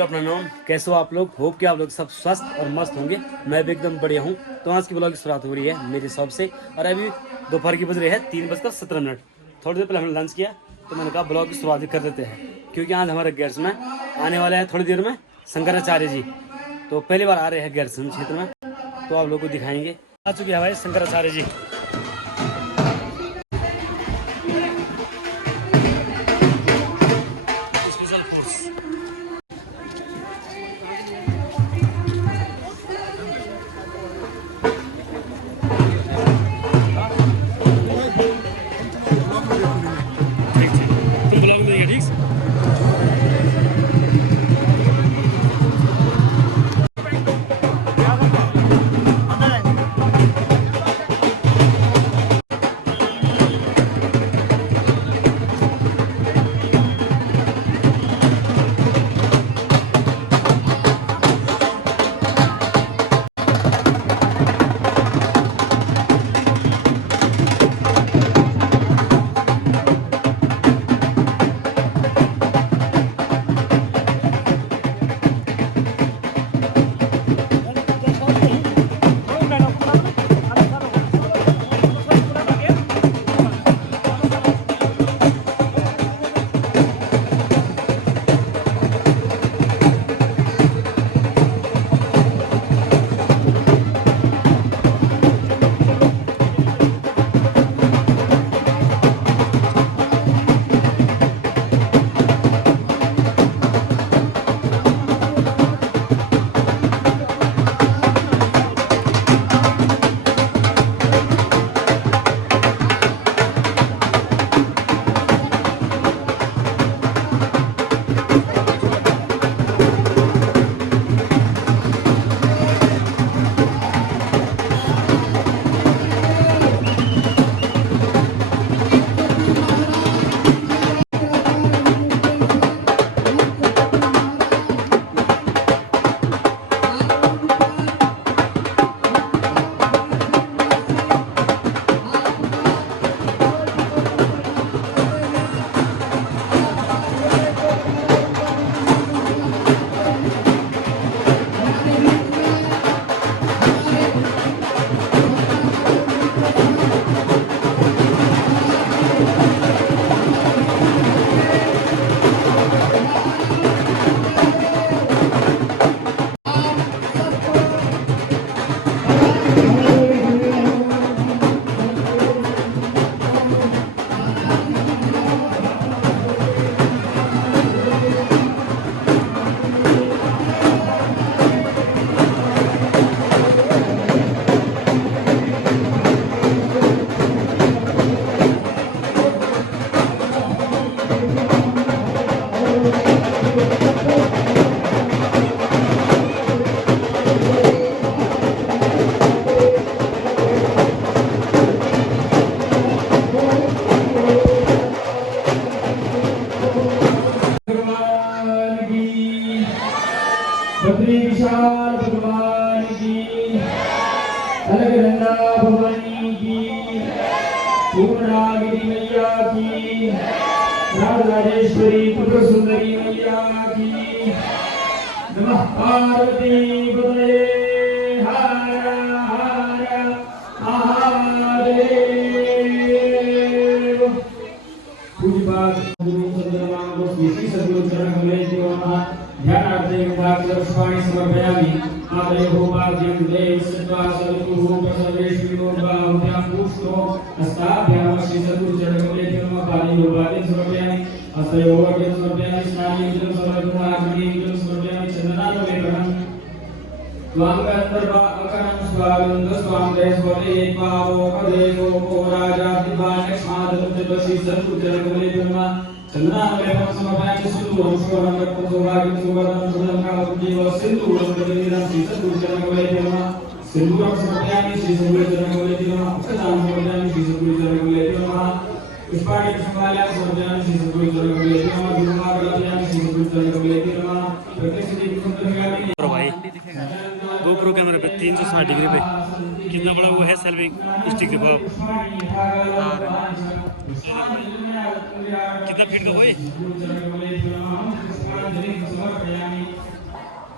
Good afternoon. कैसे हो आप लोग? होप कि आप लोग सब स्वस्थ और मस्त होंगे। मैं भी एकदम बढ़िया हूँ। तो आज की ब्लॉग की शुरुआत हो रही है मेरी शॉप से और अभी दोपहर की बज रही है 3:17। थोड़ी देर पहले हमने लंच किया तो मैंने कहा ब्लॉग की शुरुआत कर देते हैं, क्योंकि आज हमारे गेस्ट में आने वाले हैं थोड़ी देर में शंकराचार्य जी। तो पहली बार आ रहे हैं गेस्ट क्षेत्र में, तो आप लोग को दिखाएंगे। आ चुके हैं भाई शंकराचार्य जी। स्पेशल फोर्स ठीक ठीक तुम ब्लॉग में ठीक से। बद्री विशाल भगवान की, अलगनंदा भवानी की, पूर्णागिरि मैया की, राजराजेश्वरी पुत्र सुंदरी मैया की। नमः पार्वती पतये हर हर महादेव। पूज्यपाद ध्यानार्थे पुष्पाणि समर्पयामि। आदयो भाग्यं देव सत्वा सवितुः प्रसवेष्मिनो बाहुभ्यां पुष्पो हस्ताभ्यां श्री सद्गुरुचरणकमलेभ्यो नमः। पादयो पादं समर्पयामि। हस्तयो अर्घ्यं समर्पयामि। स्नायुजलं समर्पयामि। आचमनीयजलं समर्पयामि। चन्दनालेपनं त्वांगन्तर्वा अकरं स्वागन्ध स्वांगे स्वरे पावो कदेवो को राजाधिपान क्षमादं श्री सद्गुरुचरणकमलेभ्यो नमः। चंद्रालेपनं समर्पयामि। सिन्दूरं शोभनं रक्तं सौभाग्यं सुवर्णं सुवर्णं कामजीव सिन्दूरं प्रतिदिनं श्री सद्गुरुचरणकमलेभ्यो नमः। सिन्दूरं समर्पयामि। श्री सद्गुरुचरणकमलेभ्यो नमः। अक्षतां समर्पयामि। श्री सद्गुरुचरणकमलेभ्यो नमः। पुष्पाणि पुष्पमाल्यां समर्पयामि। श्री सद्गुरुचरणकमलेभ्यो नमः। धूपमागतयामि। श्री सद्गुरुचरणकमलेभ्यो नमः। प्रत्यक्षदीपसंदर्शयामि। भाई गोप्रो कैमरे पे 360 डिग्री पे कितना बड़ा वो है सेल्फी स्टिक देखो आप। कितना फीट का वो है?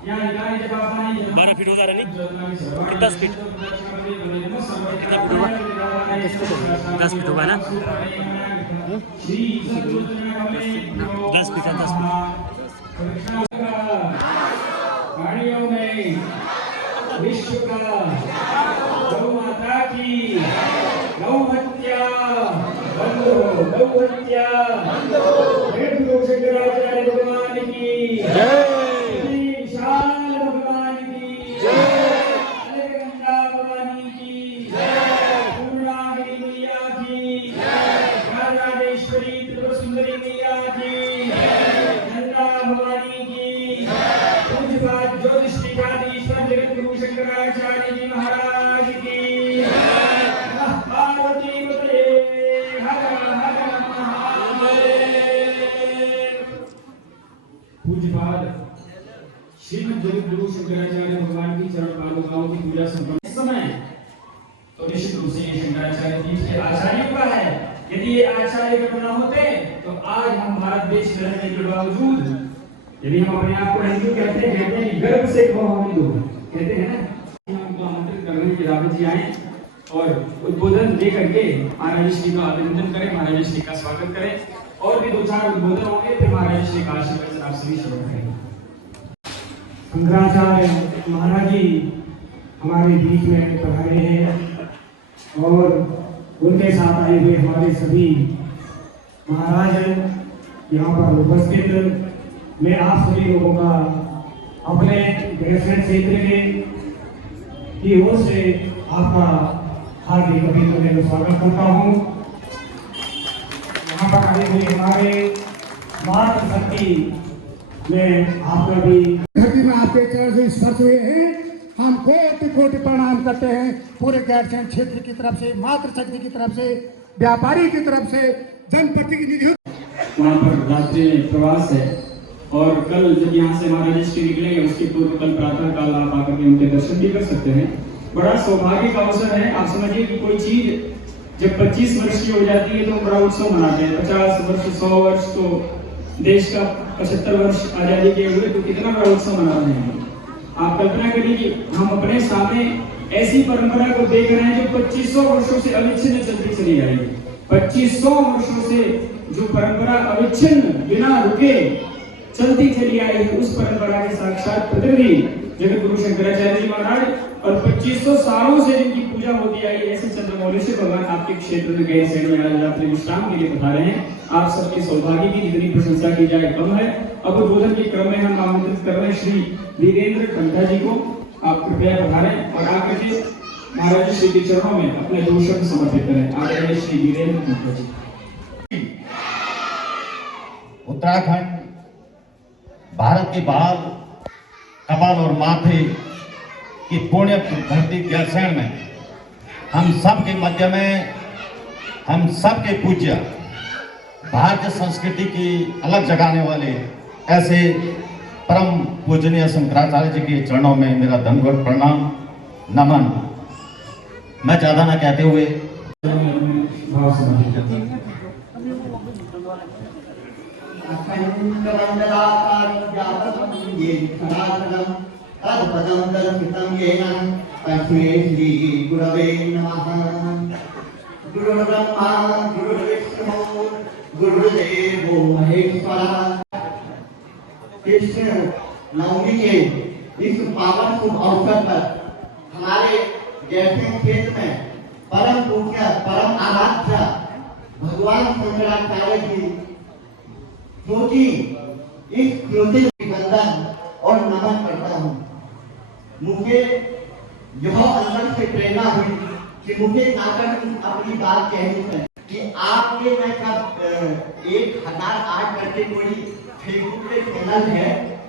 12 फीट हो जा रहा नहीं कि 10 फीट कितना फीट होगा 10 फीट होगा ना 10 फीट है 10 फीट गाड़ियों में विश्व का गौ माता की गौ हत्या बंद हो गौ हत्या गुरु शंकराचार्य भगवान की विशाल भगवान की अलकनंदा भवानी की पूर्णागिरी मैया की राजेश्वरी त्रिपुर सुंदरी मैया की नंदा भवानी की पूज्यपाद ज्योतिष पीठाधीश्वर जगत गुरु शंकराचार्य जी महाराज की नमः पार्वती पतये हर हर महादेव। पूज्यपाद श्रीमद जगत गुरु शंकराचार्य भगवान की चरण पादुकाओं की पूजा संपन्न इस समय तो निश्चित रूप से ये शंकराचार्य जी के आचार्य का है। यदि ये आचार्य का न होते तो आज हम भारत देश में रहने के बावजूद यदि हम अपने आप को हिंदू कहते हैं कि गर्व से कहो हम हिंदू कहते हैं ना, हमको आमंत्रित कर रहे हैं कि रावत जी आए और उद्बोधन दे करके महाराज श्री का अभिनंदन करें, महाराज श्री का स्वागत करें और भी 2-4 उद्बोधन होंगे फिर महाराज श्री का आशीर्वाद आप सभी श्रवण करेंगे। शंकराचार्य महाराज जी हमारे बीच में पधारे हैं और उनके साथ आए हुए हमारे सभी महाराज यहाँ पर उपस्थित। मैं आप सभी लोगों का अपने ग्रेसमेंट क्षेत्र की ओर से आपका हार्दिक अभिनंदन स्वागत करता हूँ। यहाँ पर आए हुए हमारे मातृशक्ति में आपका भी धरती में आपके चरण से स्पर्श हुए हैं। हम कोटि कोटि प्रणाम करते हैं पूरे गैरसैंण क्षेत्र की तरफ से, मातृशक्ति की तरफ से, व्यापारी की तरफ से, जनप्रतिनिधियों। वहाँ पर रात्रि प्रवास है और कल जब यहाँ से महाराज श्री निकलेंगे उसके पूर्व कल प्रातः काल आप आकर के उनके दर्शन भी कर सकते हैं। बड़ा सौभाग्य का अवसर है। आप समझिए कि कोई चीज जब 25 वर्ष की हो जाती है तो बड़ा उत्सव मनाते हैं। 50 वर्ष 100 वर्ष तो देश का 75 वर्ष आजादी के हुए तो कितना बड़ा उत्सव मना रहे हैं। आप कल्पना करिए कि हम अपने सामने ऐसी परंपरा को देख रहे हैं जो 2500 वर्षों से अविच्छिन्न चलती चली आ रही है। 2500 वर्षों से जो परंपरा अविच्छिन्न बिना रुके चलती चली आई है उस परंपरा के साक्षात प्रतिनिधि जगत गुरु शंकराचार्य जी महाराज और 2500 सालों से जिनकी पूजा होती आई ऐसे चंद्रमौलेश्वर भगवान आपके क्षेत्र में गैरसैंण में आज रात्रि विश्राम के लिए पधारे हैं। आप सबके सौभाग्य की जितनी प्रशंसा की जाए कम है। अब उद्बोधन के क्रम में हम आमंत्रित कर रहे हैं श्री वीरेंद्र ठंडा जी को। आप कृपया पधारें और आकर के महाराज श्री के चरणों में अपने 2 शब्द समर्पित करें। आदरणीय श्री वीरेंद्र ठंडा जी। उत्तराखंड भारत के बाल कपाल और माथे की पुण्य धरती गैरसैंण में हम सब के मध्य में हम सब के पूज्य भारतीय संस्कृति की अलग जगाने वाले ऐसे परम पूजनीय शंकराचार्य जी के चरणों में मेरा दंडवत प्रणाम नमन। मैं ज्यादा ना कहते हुए भाव समर्पित करता हूं। गुरुर्ब्रह्मा गुरुर्विष्णु गुरुर्देवो महेश्वरः। कृष्ण नवमी के इस पावन शुभ अवसर पर हमारे गैरसैंण क्षेत्र में परम पूज्य परम आराध्य भगवान शंकराचार्य जी ज्योति इस ज्योति वंदन और नमन करता हूँ। मुझे यह अंदर से प्रेरणा हुई कि मुझे जाकर अपनी बात कहनी है कि आपके मैं कब 1008 करके कोई फेसबुक पे चैनल है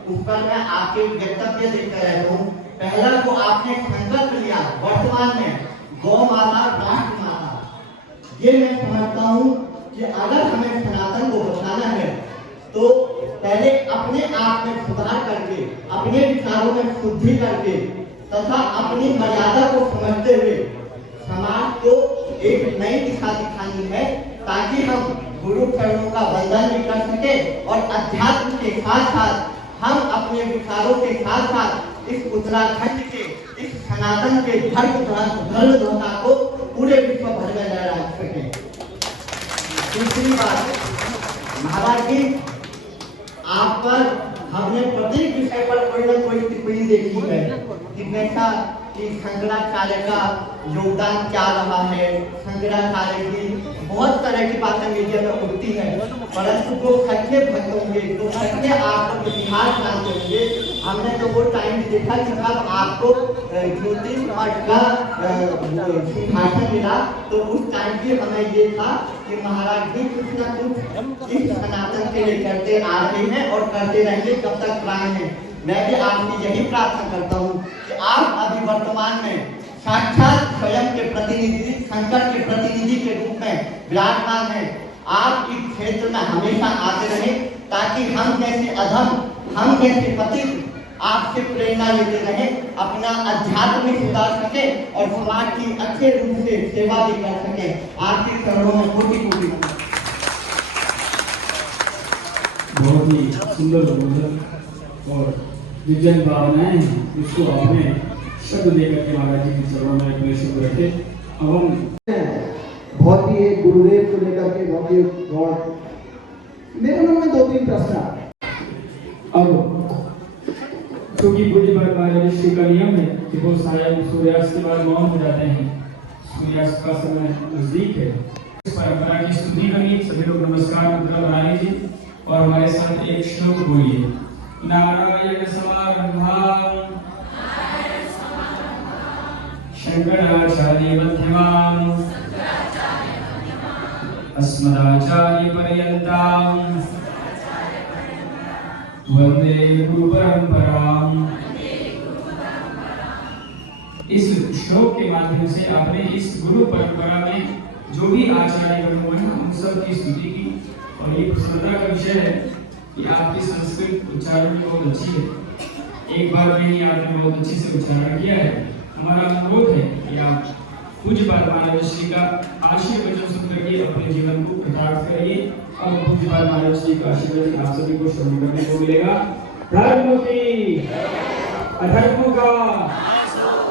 उस पर मैं आपके वक्तव्य देता रहता हूँ। पहला तो आपने संकल्प लिया वर्तमान में गौ माता राष्ट्र माता। ये मैं समझता हूँ कि अगर हमें सनातन को बचाना है तो पहले अपने आप में सुधार करके अपने विचारों में शुद्धि करके तथा अपनी मर्यादा को समझते हुए समाज को एक नई दिशा दिखानी है ताकि हम गुरु चरणों का वंदन भी कर सके और अध्यात्म के साथ साथ हम अपने विचारों के साथ साथ इस उत्तराखंड के इस सनातन के धर्म ध्वजा को पूरे विश्व भर में लहरा सके। दूसरी बात, महाराज जी आप पर हमने प्रत्येक विषय पर कोई ना कोई टिप्पणी देखी है, जिज्ञासा कि शंकराचार्य का योगदान क्या रहा है, शंकराचार्य की बहुत तरह की बातें मीडिया में उठती है, परंतु जो सच्चे भक्त होंगे, जो सच्चे आपको इतिहास जानते होंगे, हमने तो वो टाइम देखा कि जब आपको ज्योतिष मठ का सिंहासन मिला, तो उस टाइम भी हमें ये था कि महाराज जी कुछ ना कुछ इस सनातन के लिए करते आ रहे हैं और करते रहेंगे कब तक प्राण है। मैं भी आपसे यही प्रार्थना करता हूँ कि आप अभी वर्तमान में साक्षात स्वयं के प्रतिनिधि, संकट के प्रतिनिधि के रूप में विराजमान हैं। आप इस क्षेत्र में हमेशा आते रहें, ताकि हम जैसे अधम, हम जैसे पतित आपसे प्रेरणा लेते रहें, अपना अध्यात्म में सुधार सके और समाज की अच्छे रूप से सेवा भी कर सके। आपके चरणों में कोटि कोटि बहुत ही सुंदर बोधन और विजन भावनाएं हैं, इसको आपने शब्द लेकर के महाराज जी के चरणों में प्रेषित रखे। अब हम बहुत ही एक गुरुदेव को लेकर के बहुत ही गौर। मेरे मन में 2-3 प्रश्न आए। अब क्योंकि पूज्य महाराज जी का नियम है कि वो सायं सूर्यास्त के बाद मौन हो जाते हैं, सूर्यास्त का समय नजदीक है। इस परंपरा की स्तुति करिए, सभी लोग नमस्कार मुद्रा बना लीजिए और हमारे साथ एक श्लोक बोलिए। नारायण समारंभां शंकराचार्य मध्यमां अस्मदाचार्य पर्यन्तां वंदे गुरु परंपरां। इस श्लोक के माध्यम से आपने इस गुरु परंपरा में जो भी आचार्य गण हैं उन सब की स्तुति की, और ये प्रसन्नता का विषय है कि आपकी संस्कृत उच्चारण बहुत अच्छी है। एक बार में ही आपने बहुत अच्छे से उच्चारण किया है। हमारा अनुरोध है कि आप पूज्य महाराज श्री का आशीर्वाद वचन सुन करके अपने जीवन को कृतार्थ करिए। अब पूज्य महाराज श्री का आशीर्वाद आप सभी को श्रवण करने को मिलेगा। धर्म की, अधर्म का,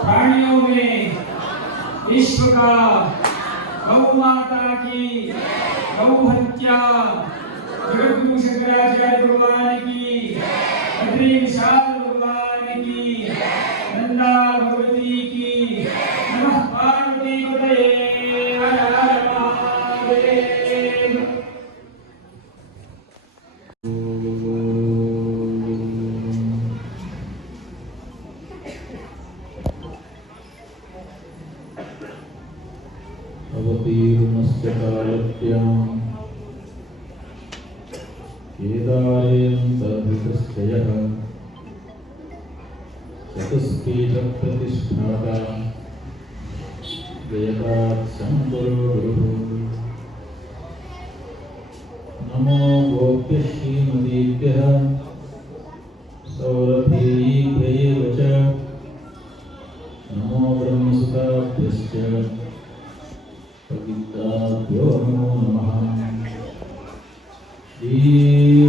प्राणियों में विश्व का, गौ माता की, गौ हत्या, जगत गुरु शंकराचार्य भगवान की, अद्रि विशाल भगवान की, नंदा भगवती की, नमः पार्वती पतये, हर हर महादेव। अवतीर्णस्य कालत्याम् केदारेऽन्तर्हितश्चयः चतुष्कीटप्रतिष्ठाता वेदात्सम्बरो गुरुः। नमो गोप्य श्रीमतीभ्यः सौरभीभ्यैव च, नमो ब्रह्मसुताभ्यश्च पवित्राभ्यो नमो नमः। श्री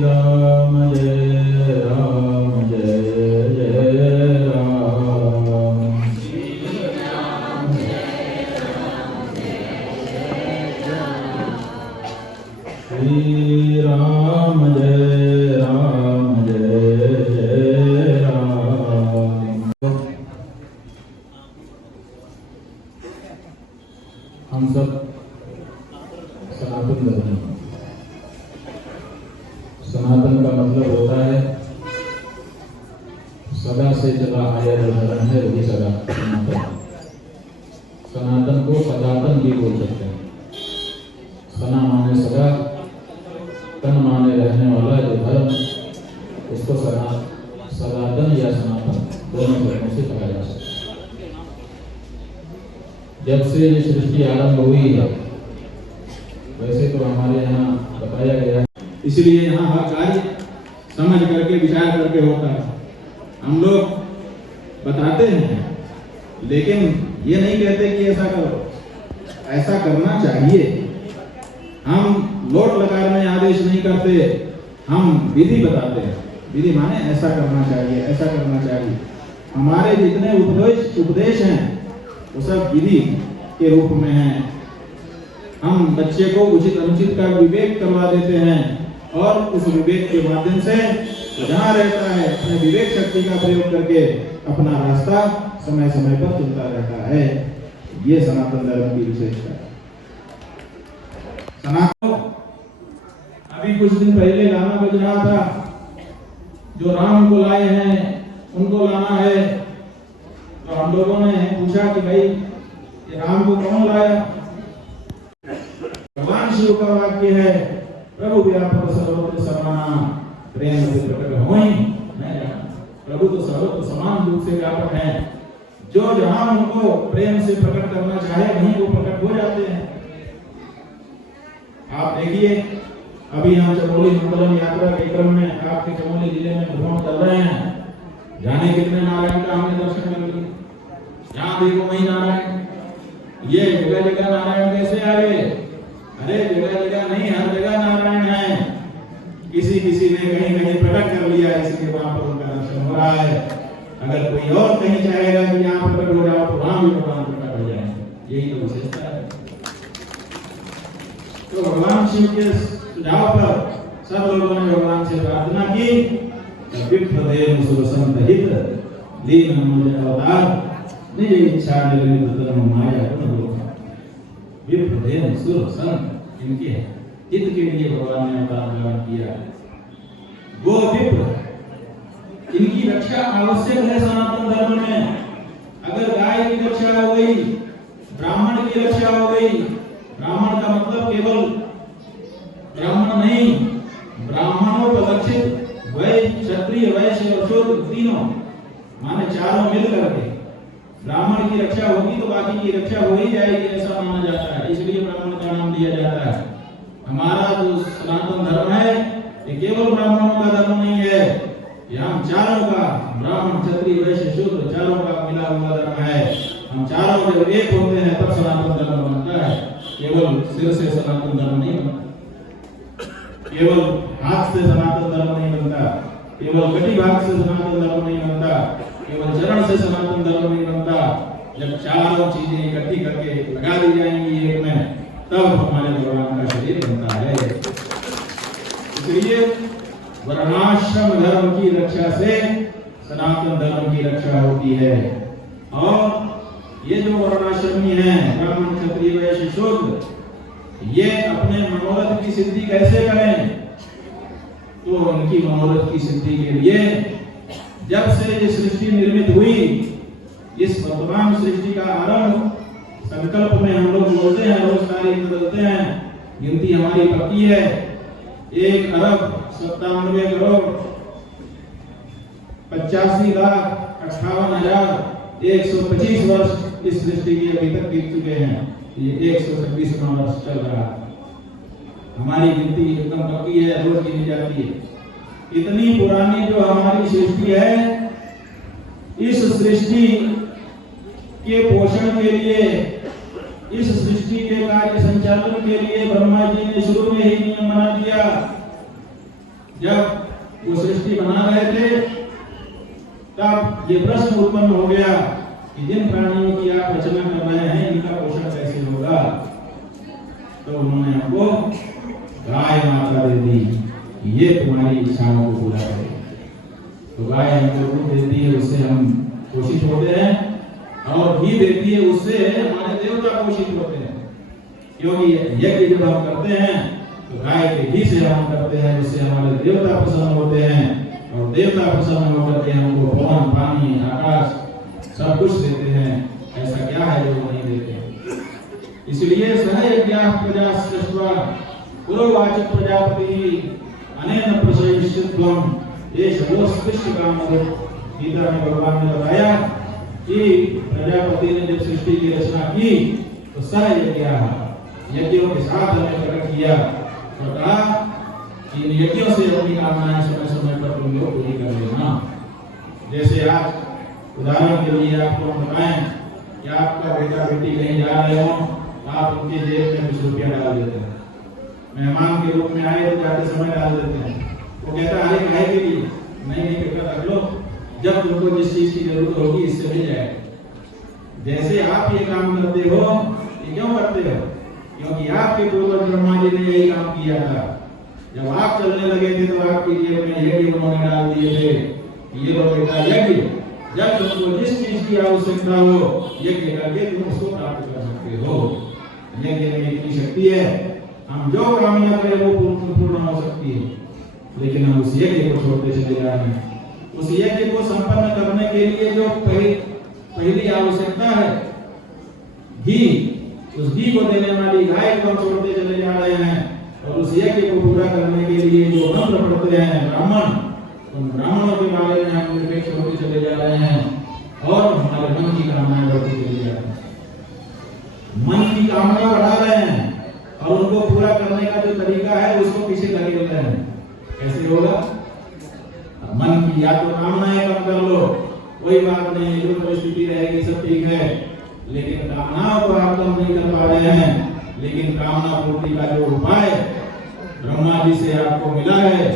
राम जय राम जय जय राम। श्री राम जय राम जय जय राम। श्री राम जय राम जय जय राम। हम सब सनातन धर्म, सनातन का मतलब होता है सदा से चला आया जो धर्म है वही सदा सनातन। सनातन को सदातन भी बोल सकते हैं। सना माने सदा, तन माने रहने वाला जो धर्म, उसको सदातन या सनातन दोनों धर्मों से कहा जा सकता है। जब से ये सृष्टि आरंभ हुई है, वैसे तो हमारे यहाँ बताया गया है, इसलिए यहाँ हर कार्य समझ करके विचार करके होता है। हम लोग बताते हैं, लेकिन ये नहीं कहते कि ऐसा करो, ऐसा करना चाहिए। हम लोट लकारने आदेश नहीं करते, हम विधि बताते हैं। विधि माने ऐसा करना चाहिए, ऐसा करना चाहिए। हमारे जितने उपदेश हैं वो सब विधि के रूप में हैं। हम बच्चे को उचित अनुचित का विवेक करवा देते हैं और उस विवेक के माध्यम से जहाँ रहता है अपने विवेक शक्ति का प्रयोग करके अपना रास्ता समय समय पर चलता रहता है। ये सनातन धर्म की विशेषता है। सनातन अभी कुछ दिन पहले गाना बज रहा था, जो राम को लाए हैं उनको लाना है। तो हम लोगों ने पूछा कि भाई ये राम को कौन लाया? भगवान शिव का वाक्य है, प्रभु व्यापक सर्वत्र समाना प्रेम से प्रकट होई। प्रभु तो सर्वत्र समान रूप से व्यापक है। जो जहां उनको प्रेम से प्रकट करना चाहे वहीं वो प्रकट हो जाते हैं। आप देखिए अभी हम चमोली मंगलम यात्रा के क्रम में आपके चमोली जिले में भ्रमण कर रहे हैं। जाने कितने नारायण का हमने दर्शन कर लिए। यहाँ देखो वही नारायण, ये जगह जगह नारायण कैसे आ गए? अरे जगह जगह नहीं, हर जगह नारायण है। किसी किसी ने कहीं कहीं प्रकट कर लिया, इसलिए वहां पर उनका दर्शन हो रहा है। अगर कोई और कहीं चाहेगा कि यहाँ प्रकट हो जाओ तो वहां भी भगवान प्रकट हो जाएंगे। यही तो विशेषता है। तो भगवान शिव के सुझाव पर सब लोगों ने भगवान से प्रार्थना की, विप्रदेव सुरसंत हित लीन मुझे अवतार निज इच्छा निर्मित धर्म माया गुण लोक। विप्रदेव सुरसंत इनके हित के लिए भगवान ने अवतार धारण किया। वो विप्र इनकी रक्षा आवश्यक है सनातन धर्म में। अगर गाय की रक्षा हो गई, ब्राह्मण की रक्षा हो गई, ब्राह्मण का मतलब केवल ब्राह्मण नहीं, ब्राह्मणोपलक्षित वैश्य, क्षत्रिय, वैश्य और शूद्र तीनों माने चारों मिलकर के ब्राह्मण की रक्षा होगी तो बाकी की रक्षा हो ही जाएगी, ऐसा माना जाता है। इसलिए ब्राह्मण का नाम दिया जाता है। हमारा जो सनातन धर्म है ये केवल ब्राह्मणों का धर्म नहीं है, ये हम चारों का, ब्राह्मण, क्षत्रिय, वैश्य, शूद्र चारों का मिला हुआ धर्म है। हम चारों जब एक होते हैं तब सनातन धर्म बनता है। केवल सिर से सनातन धर्म नहीं बनता, केवल हाथ से सनातन धर्म नहीं बनता, केवल कटी भाग से सनातन धर्म नहीं बनता, केवल चरण से सनातन धर्म नहीं बनता। जब चारों चीजें इकट्ठी करके लगा दी जाएंगी एक में, तब हमारे भगवान का शरीर बनता है। इसलिए वर्णाश्रम धर्म की रक्षा से सनातन धर्म की रक्षा होती है। और ये जो वर्णाश्रमी हैं, ब्राह्मण, क्षत्रिय, वैश्य, शूद्र, ये अपने मनोरथ की सिद्धि कैसे करें? तो उनकी मनोरथ की सिद्धि के लिए जब से ये सृष्टि निर्मित हुई, इस वर्तमान सृष्टि का आरंभ संकल्प में हम लोग बोलते हैं, रोज तारीख बदलते हैं, गिनती हमारी पक्की है। 1 अरब 97 करोड़ 85,58,125 वर्ष इस सृष्टि की अभी तक बीत चुके हैं। ये 126वां वर्ष चल रहा है। हमारी गिनती एकदम पक्की है, रोज गिनी जाती है। इतनी पुरानी जो हमारी सृष्टि है, इस सृष्टि के पोषण के लिए, इस सृष्टि के कार्य संचालन के लिए ब्रह्मा जी ने शुरू में ही नियम बना दिया। जब वो सृष्टि बना रहे थे तब ये प्रश्न उत्पन्न हो गया कि जिन प्राणियों की आप रचना कर रहे हैं इनका पोषण कैसे होगा? तो उन्होंने हमको गाय माता दे दी, ये तुम्हारी इच्छाओं को पूरा करेगी। तो गाय हमको दूध देती है, उससे हम पोषित होते हैं, और घी देती है, उससे हमारे देवता पोषित होते हैं। क्योंकि यज्ञ जब हम करते हैं तो गाय के घी से हम करते हैं, उससे हमारे देवता प्रसन्न होते हैं, और देवता प्रसन्न होकर के हमको पवन, पानी, आकाश सब कुछ देते हैं। ऐसा क्या है जो वो नहीं देते? इसलिए सहयज्ञाः प्रजा सृष्ट्वा पुरोवाच प्रजापति अनेन प्रसविष्यत्वम् ये सर्वोत्कृष्ट काम है। गीता में भगवान ने बताया कि प्रजापति ने जब सृष्टि की रचना की तो सहयज्ञाः यज्ञों के साथ हमें प्रकट किया और कहा कि इन यज्ञों से अपनी कामनाएं समय समय पर तुम लोग पूरी कर लेना। जैसे आज उदाहरण के लिए आपको हम बताएं कि आपका बेटा बेटी कहीं जा रहे हो, आप उनके जेब में कुछ रुपया डाल देते हैं। मेहमान के रूप में आए तो जाते समय डाल देते हैं। वो कहता है अरे काहे के लिए? नई नई पेपर रख लो, जब तुमको जिस चीज की जरूरत होगी इससे मिल जाएगा। जैसे आप ये काम करते हो, ये क्यों करते हो? क्योंकि आपके पूर्वज ब्रह्मा जी ने यही काम किया था। जब आप चलने लगे थे तो आपकी जेब में यज्ञ उन्होंने डाल दिए थे, ये लो बेटा यज्ञ। जब तुमको जिस चीज की आवश्यकता हो यज्ञ करके तुम उसको प्राप्त कर सकते हो। यज्ञ में इतनी शक्ति है, हम जो कामना करें वो पूर्ण हो सकती है, लेकिन हम उस यज्ञ को छोड़ते चले जा रहे हैं। उस यज्ञ को संपन्न करने के लिए जो पहली आवश्यकता है घी, उस घी को देने वाली गाय को हम छोड़ते चले जा रहे हैं। और उस यज्ञ को पूरा करने के लिए जो मंत्र पढ़ते हैं ब्राह्मण, उन ब्राह्मणों के बारे में हम निरपेक्ष होते चले जा रहे हैं और हमारे मन की कामनाएं बढ़ती चली जा रही हैं। मन की कामना बढ़ा रहे हैं और उनको पूरा करने का जो तरीका है उसको पीछे लगे रहते हैं। कैसे होगा? मन की या तो कामनाएं कम कर लो, कोई बात नहीं, जो परिस्थिति रहेगी सब ठीक है, लेकिन कामनाओं को आप कम नहीं कर पा रहे हैं। लेकिन कामना पूर्ति का जो उपाय ब्रह्मा जी से आपको मिला है,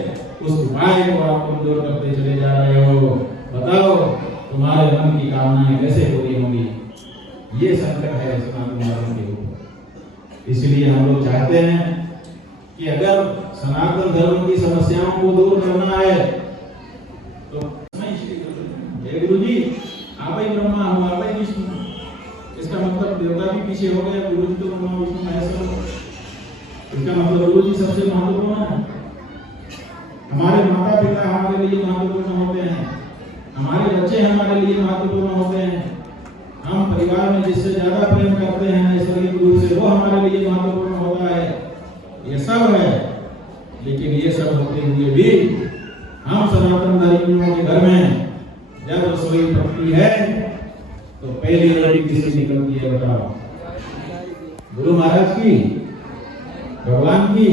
उस उपाय को आप कमजोर करते चले जा रहे हो। बताओ तुम्हारे मन की कामनाएं कैसे पूरी होंगी? ये संकट है सनातन धर्म के ऊपर। इसलिए हम लोग चाहते हैं कि अगर सनातन धर्म की समस्याओं को दूर करना है तो हे गुरु जी आप ही ब्रह्मा हो, आप ही विष्णु। इसका मतलब देवता भी पीछे हो गए, गुरु जी तो ब्रह्मा विष्णु महेश्वर हो। इसका मतलब गुरु जी सबसे महत्वपूर्ण है। हमारे माता पिता हमारे लिए महत्वपूर्ण होते हैं, हमारे बच्चे हमारे लिए महत्वपूर्ण होते हैं, हम परिवार में जिससे ज्यादा प्रेम करते हैं ईश्वरीय गुरु से, वो हमारे लिए महत्वपूर्ण होता है। ये सब है, लेकिन ये सब होते हुए भी हम सनातन धर्मियों के घर में जब रसोई पकती है तो पहली रोटी किससे निकलती है बताओ? गुरु महाराज की, भगवान की,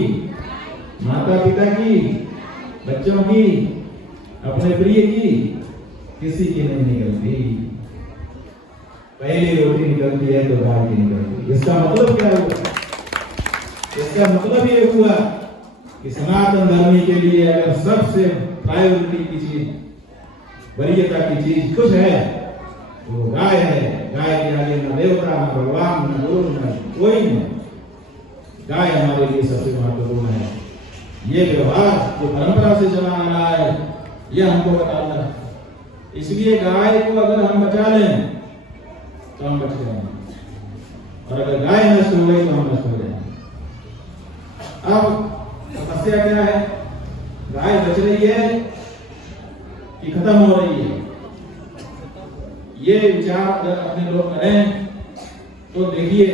माता पिता की, बच्चों की, अपने प्रिय की? किसी की नहीं निकलती। पहली रोटी निकलती है तो गाय की निकलती है। इसका मतलब क्या हुआ? इसका मतलब ये हुआ कि सनातन धर्मी के लिए अगर सबसे प्रायोरिटी की चीज, वरीयता की चीज कुछ है तो वो गाय है। गाय के आगे न देवता, न भगवान, न गुरु, न कोई नहीं। गाय हमारे लिए सबसे महत्वपूर्ण है। ये व्यवहार जो परंपरा से चला आ रहा है यह हमको बताता है। इसलिए गाय को अगर हम बचा लें तो हम बच जाएंगे, और अगर गाय नष्ट हो गई तो हम नष्ट हो जाएंगे। अब समस्या क्या है? गाय बच रही है कि खत्म हो रही है? ये विचार अगर अपने लोग करें तो देखिए,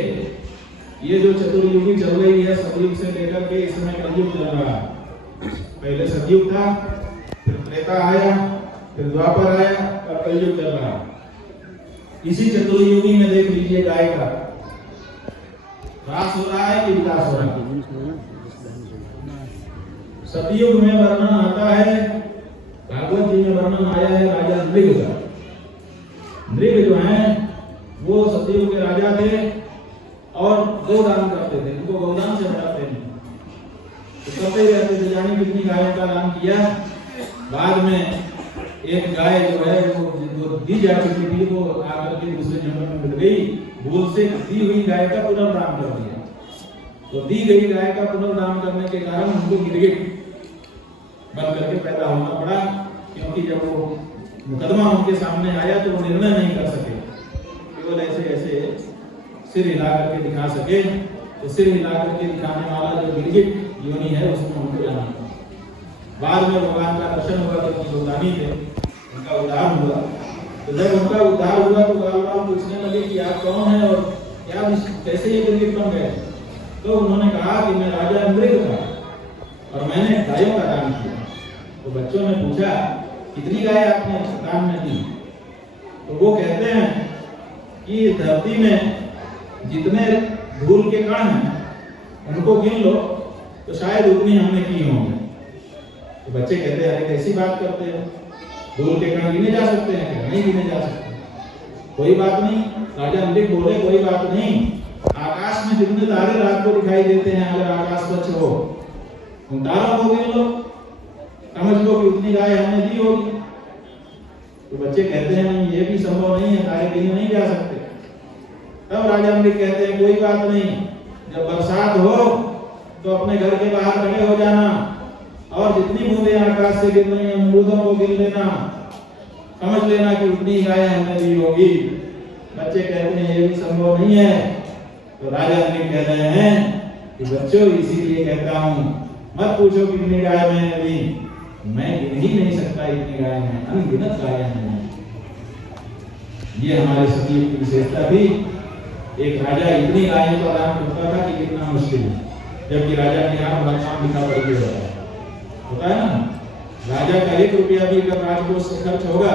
ये जो चतुर्युगी चल रही है, सतयुग से लेकर के इस समय कलयुग चल रहा है। पहले सतयुग था, फिर त्रेता आया, फिर द्वापर आया, और कलयुग चल रहा है। इसी चतुर्युगी में देख लीजिए गाय का ह्रास हो रहा है कि विकास हो रहा है? सतयुग में वर्णन आता है, भागवत जी में वर्णन आया है राजा नृग का। नृग जो है वो सतयुग के राजा थे और गोदान करते थे, उनको गोदान से हटाते नहीं तो करते रहते थे। जानी कितनी गायों का दान किया। बाद में एक गाय जो है वो दी जा चुकी थी, वो आकर के दूसरे जंगल में मिल गई। भूल से दी हुई गाय का पुनर्दान कर दिया। तो दी गई गाय का पुनर्दान करने के कारण उनको गिरगिट बन करके पैदा होना पड़ा, क्योंकि जब वो मुकदमा उनके सामने आया तो वो निर्णय नहीं कर सके, केवल ऐसे ऐसे सिर हिला करके दिखा सके। तो सिर हिला करके दिखाने वाला जो गिरगिट योनि है उसमें उनको जाना। बाद में भगवान का दर्शन हुआ तो गोदानी थे, उनका उद्धार हुआ। तो जब उनका उद्धार हुआ तो भगवान पूछने लगे कि आप कौन हैं और क्या कैसे ये गिरगिट बन गए? तो उन्होंने कहा कि मैं राजा नृग था और मैंने गायों का दान किया। तो बच्चों ने पूछा कितनी गाय आपने दान में दी? तो वो कहते हैं कि धरती में जितने धूल के कण हैं उनको गिन लो तो शायद उतनी हमने की होंगे। तो बच्चे कहते हैं अरे कैसी बात करते हो, धूल के कण गिने जा सकते हैं क्या? नहीं गिने जा सकते। कोई बात नहीं, राजा नृग बोले कोई बात नहीं, आकाश में जितने तारे रात को दिखाई देते हैं अगर आकाश स्वच्छ हो उन तारों को गिन लो। समझ लो कि उतनी गाय हमने दी होगी। तो बच्चे कहते हैं नहीं, ये भी संभव नहीं है, गाय कहीं नहीं जा सकते। तब राजा अम्बिक कहते हैं कोई बात नहीं, जब बरसात हो तो अपने घर के बाहर खड़े हो जाना और जितनी बूंदें आकाश से गिर रही हैं अमरूदों को गिर लेना, समझ लेना कि उतनी गाय हमने दी होगी। बच्चे कहते हैं ये भी संभव नहीं है। तो राजा अम्बिक कह रहे हैं कि बच्चों इसीलिए कहता हूँ मत पूछो कितनी गाय मैंने दी, मैं गिन ही नहीं सकता इतनी गाय हैं, अनगिनत गाय हैं। ये हमारे सतीय की विशेषता थी। एक राजा इतनी गायों को आराम करता था कि कितना मुश्किल है, जबकि राजा के यहाँ बड़ा काम लिखा पड़ गया होता है ना। राजा का 1 रुपया भी अगर राजकोष से खर्च होगा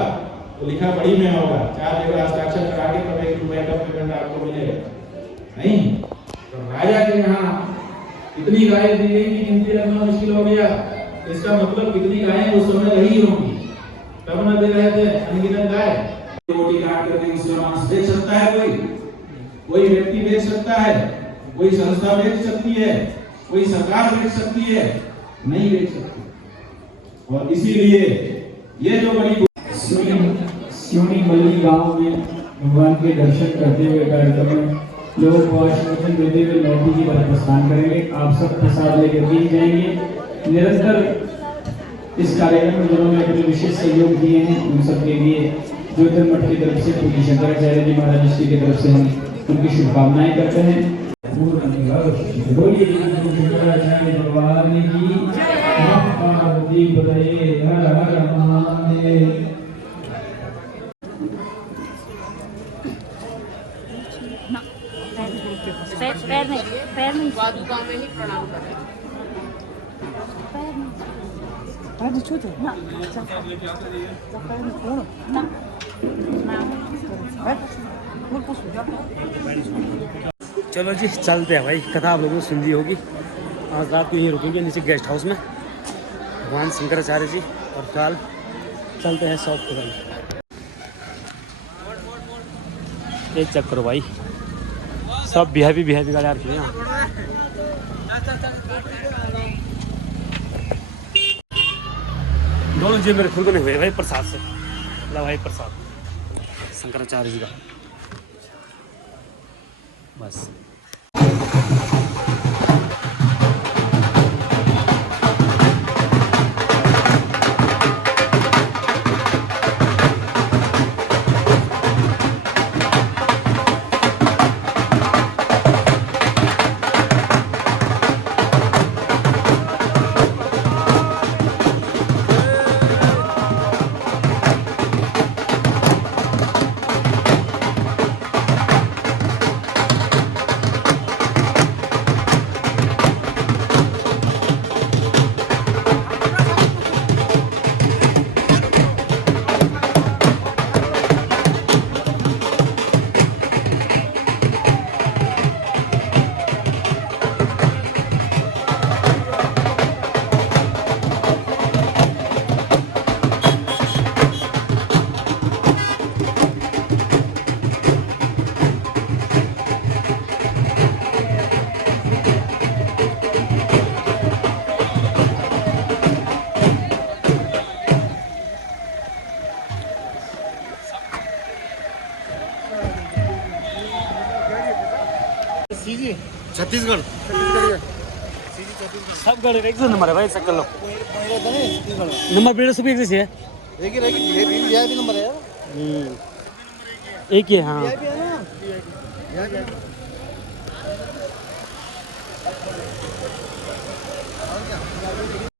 तो लिखा पढ़ी में होगा, 4 जगह हस्ताक्षर करा के तब 1 रुपये का पेमेंट आपको मिलेगा नहीं। तो राजा के यहाँ इतनी गायें दी गई कि गिनती रखना मुश्किल हो गया। इसका मतलब कितनी गायें उस समय रही होंगी, तब न दे रहे थे अनगिनत गाय। रोटी काट करके उसका मांस बेच सकता है, कोई व्यक्ति बेच सकता है, कोई संस्था बेच सकती है, कोई सरकार बेच सकती है, नहीं बेच सकती। और इसीलिए ये जो बड़ी सियोनी मल्ली गांव में भगवान के दर्शन करते हुए कार्यक्रम में लोग वचन देते हुए नौकरी की तरफ प्रस्थान करेंगे। आप सब प्रसाद लेकर भी जाएंगे। निरंतर इस कार्यक्रम में जिन्होंने अपने विशेष सहयोग दिए हैं उन सबके लिए ज्योतिर्मठ मठ की तरफ से पूज्य शंकराचार्य जी महाराज जी की तरफ से हम उनकी शुभकामनाएं करते हैं। बोलिए शंकराचार्य भगवान की पार्वती पतये हर हर महादेव। पैर नहीं पादुका में ही प्रणाम करें। पैर नहीं छूते ना, चलो जी चलते हैं भाई। कथा आप लोगों ने सुन ली होगी। आज रात को यहीं रुकेंगे नीचे गेस्ट हाउस में भगवान शंकराचार्य जी, और कल चलते हैं शॉप पर। एक चक्कर भाई, सब वीआईपी गाड़ी आ रखी है यहाँ। दोनों जी मेरे खुद को नहीं हुए भाई प्रसाद से। ला भाई प्रसाद शंकराचार्य जी का बस। छत्तीसगढ़ सब गढ़ एक नंबर है भाई। सकल लो नंबर पेड़ सब एक जैसे है, एक ही रहेगी नंबर है, एक ही है हाँ।